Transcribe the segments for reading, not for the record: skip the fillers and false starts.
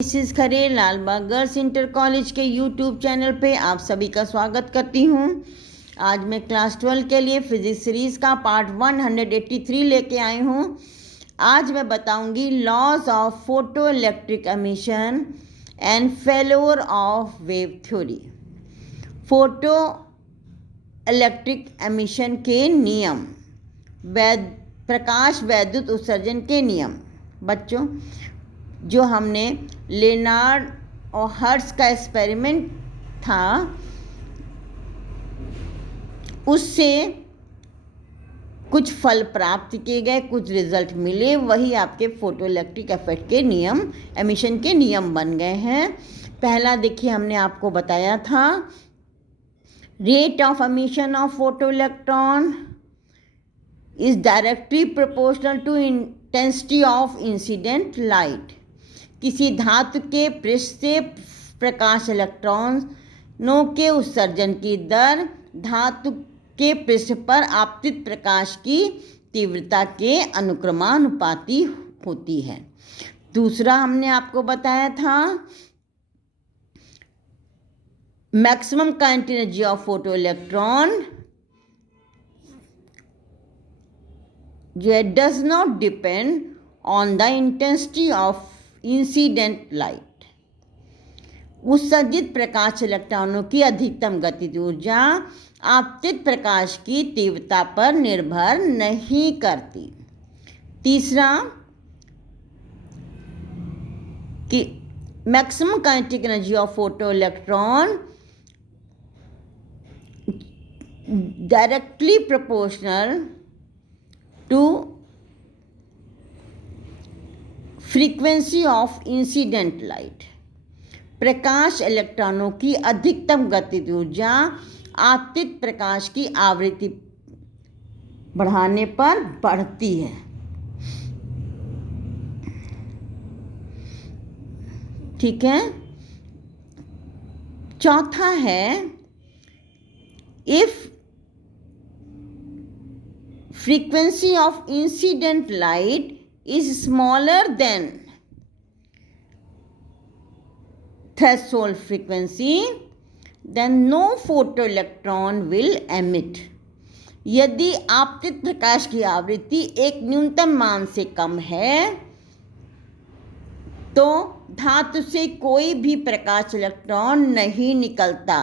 Mrs खरे Lalbagh girls inter college के YouTube channel पे आप सभी का स्वागत करती हूँ। आज मैं क्लास 12 के लिए फिजिक्स सीरीज़ का पार्ट 183 लेके आई हूँ। आज मैं बताऊँगी laws of photo electric emission and failure of wave theory. Photo electric emission के नियम, प्रकाश वैद्युत उत्सर्जन के नियम। बच्चों, जो हमने लेनार्ड और हर्ट्ज का एक्सपेरिमेंट था उससे कुछ फल प्राप्त किए गए, कुछ रिजल्ट मिले, वही आपके फोटो इलेक्ट्रिक इफेक्ट के नियम, एमिशन के नियम बन गए हैं। पहला देखिए, हमने आपको बताया था rate of emission of photo electron is directly proportional to intensity of incident light. किसी धातु के पृष्ठ से प्रकाश इलेक्ट्रॉनों के उत्सर्जन की दर धातु के पृष्ठ पर आपतित प्रकाश की तीव्रता के अनुक्रमानुपाती होती है। दूसरा हमने आपको बताया था maximum kinetic energy of photo electron जो है does not depend on the intensity of incident light. उत्सर्जित प्रकाश इलेक्ट्रॉनों की अधिकतम गतिज ऊर्जा आपतित प्रकाश की तीव्रता पर निर्भर नहीं करती। तीसरा कि maximum kinetic energy of photo electron directly proportional to frequency of incident light. प्रकाश इलेक्ट्रॉनों की अधिकतम गतिज ऊर्जा आपतित प्रकाश की आवृत्ति बढ़ाने पर बढ़ती है। ठीक है। चौथा है if frequency of incident light is smaller than threshold frequency, then no photoelectron will emit. यदि आपतित प्रकाश की आवृत्ति एक न्यूनतम मान से कम है तो धातु से कोई भी प्रकाश इलेक्ट्रॉन नहीं निकलता।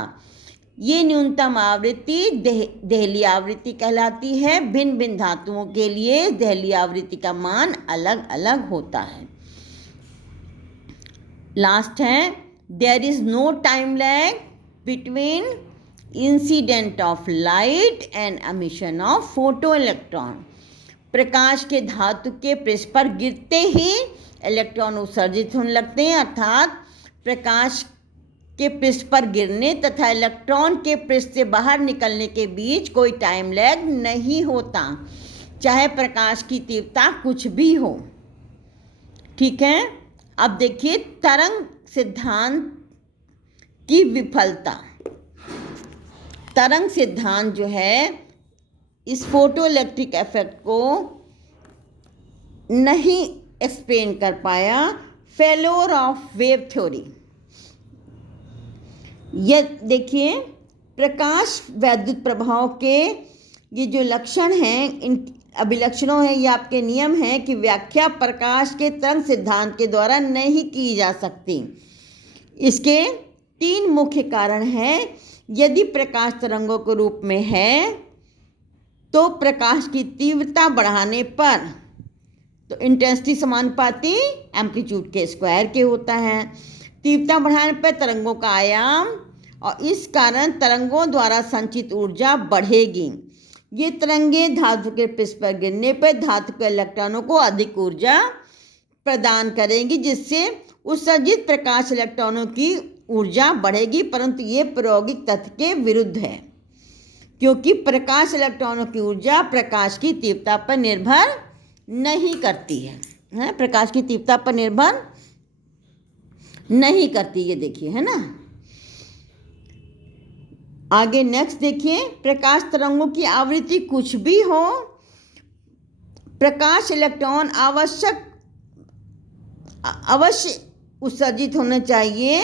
ये न्यूनतम आवृत्ति देहली आवृत्ति कहलाती है। भिन्न भिन्न धातुओं के लिए देहली आवृत्ति का मान अलग अलग होता है। लास्ट है there is no time lag between incident of light and emission of photo electron. प्रकाश के धातु के पृष्ठ पर गिरते ही इलेक्ट्रॉन उत्सर्जित होने लगते हैं, अर्थात प्रकाश के पृष्ठ पर गिरने तथा इलेक्ट्रॉन के पृष्ठ से बाहर निकलने के बीच कोई टाइम लैग नहीं होता, चाहे प्रकाश की तीव्रता कुछ भी हो। ठीक है। अब देखिए तरंग सिद्धांत की विफलता। तरंग सिद्धांत जो है इस फोटो इलेक्ट्रिक इफेक्ट को नहीं एक्सप्लेन कर पाया। Failure of wave theory. ये देखिए प्रकाश वैद्युत प्रभाव के ये जो लक्षण हैं, इन अभिलक्षणों हैं, ये आपके नियम हैं कि व्याख्या प्रकाश के तरंग सिद्धांत के द्वारा नहीं की जा सकती। इसके 3 मुख्य कारण हैं। यदि प्रकाश तरंगों के रूप में है तो प्रकाश की तीव्रता बढ़ाने पर तो इंटेंसिटी समानुपाती एम्पलीट्यूड के स्क्वायर के होता है। तीव्रता बढ़ाने पर तरंगों का आयाम और इस कारण तरंगों द्वारा संचित ऊर्जा बढ़ेगी। ये तरंगे धातु के पृष्ठ पर गिरने पर धातु के इलेक्ट्रॉनों को अधिक ऊर्जा प्रदान करेंगी, जिससे उत्सर्जित प्रकाश इलेक्ट्रॉनों की ऊर्जा बढ़ेगी। परंतु ये प्रायोगिक तथ्य के विरुद्ध है, क्योंकि प्रकाश इलेक्ट्रॉनों की ऊर्जा प्रकाश की तीव्रता पर निर्भर नहीं करती है। प्रकाश की तीव्रता पर निर्भर नहीं करती। ये देखिए, है ना। आगे नेक्स्ट देखिए, प्रकाश तरंगों की आवृत्ति कुछ भी हो, प्रकाश इलेक्ट्रॉन अवश्य उत्सर्जित होना चाहिए,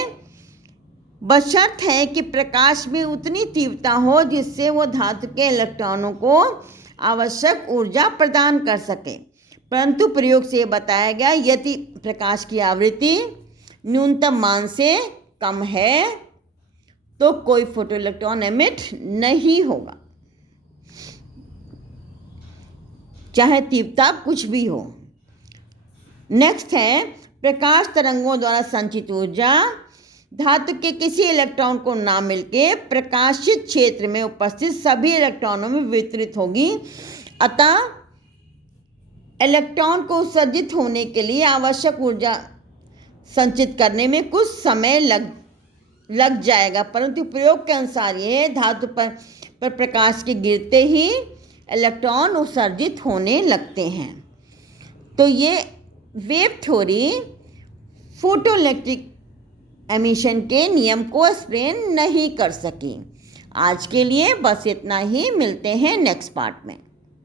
बशर्त है कि प्रकाश में उतनी तीव्रता हो जिससे वो धातु के इलेक्ट्रॉनों को आवश्यक ऊर्जा प्रदान कर सके। परंतु प्रयोग से बताया गया यदि प्रकाश की आवृत्ति न्यूनतम मान से कम है तो कोई फोटोइलेक्ट्रॉन एमिट नहीं होगा, चाहे तीव्रता कुछ भी हो। नेक्स्ट है प्रकाश तरंगों द्वारा संचित ऊर्जा धातु के किसी इलेक्ट्रॉन को ना मिलके प्रकाशित क्षेत्र में उपस्थित सभी इलेक्ट्रॉनों में वितरित होगी। अतः इलेक्ट्रॉन को उत्सर्जित होने के लिए आवश्यक ऊर्जा संचित करने में कुछ समय लग जाएगा, परंतु प्रयोग के अनुसार यह धातु पर प्रकाश के गिरते ही इलेक्ट्रॉन उत्सर्जित होने लगते हैं। तो ये वेव थ्योरी फोटोइलेक्ट्रिक एमिशन के नियम को एक्सप्लेन नहीं कर सकी। आज के लिए बस इतना ही, मिलते हैं नेक्स्ट पार्ट में।